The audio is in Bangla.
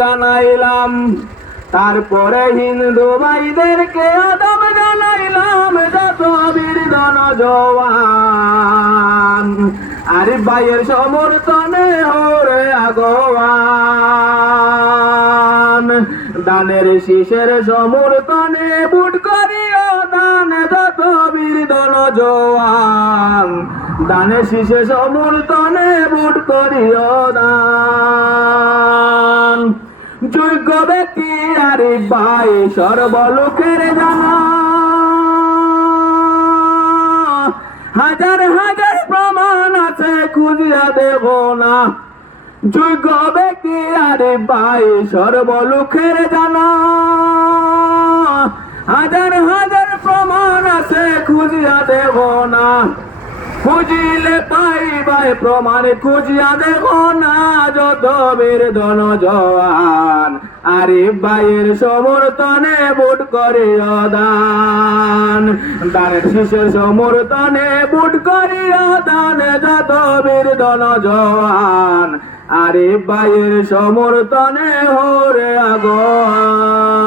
জানাইলাম, তারপরে হিন্দু ভাইদেরকে আদাব জানাইলাম, যত বীর জনজওয়ান আরিফ ভাইয়ের সমর্থনে হরে আগোয়ান। দানের শীষের সমর্থনে বুট করিও দান, যত বীর জনজওয়ান দানের শীষের সমর্থনে বুট করিও দান। যোগ্য ব্যক্তি আরিফ ভাই সর্বলোকের জানা, হাজার হাজার প্রমাণ আছে খুঁজিয়া দেব না। যোগ্য ব্যক্তি আরিফ ভাই সর্বলোকের জানা, হাজার হাজার প্রমাণ আছে খুঁজিয়া দেব না। খুঁজিলে পাইবাই প্রমাণ, খুঁজিয়া দেব না। যত বীর জনজওয়ান আরিফ ভাইয়ের সমর্থনে ভোট করিও দান, দানের শীষের সমর্থনে ভোট করিও দান। যত বীর জনজওয়ান আরিফ ভাইয়ের সমর্থনে হরে আগোয়ান।